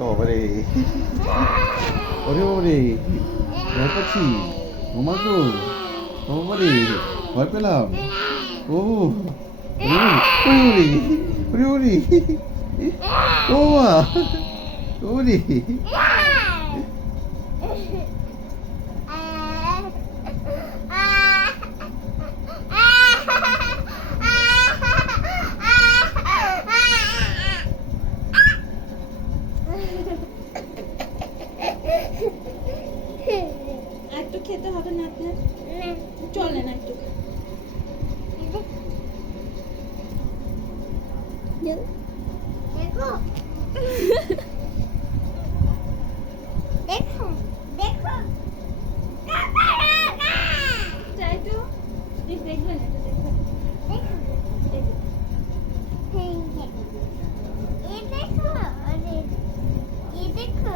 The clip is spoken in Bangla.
বাবারে, ওরে বাবারে, ভয় পাচ্ছি। ওমা গো, ও বাবারে, ভয় পেলাম। ও ওরে ওরে ওরে, ও মা, ওরে। একটু খেতে হবে না আপনার? চলে না একটু দেখো দেখো দেখো চাই তো দেখবেন এটা দেখবেন দেখো এই যে। ये देखो अरे ये देखो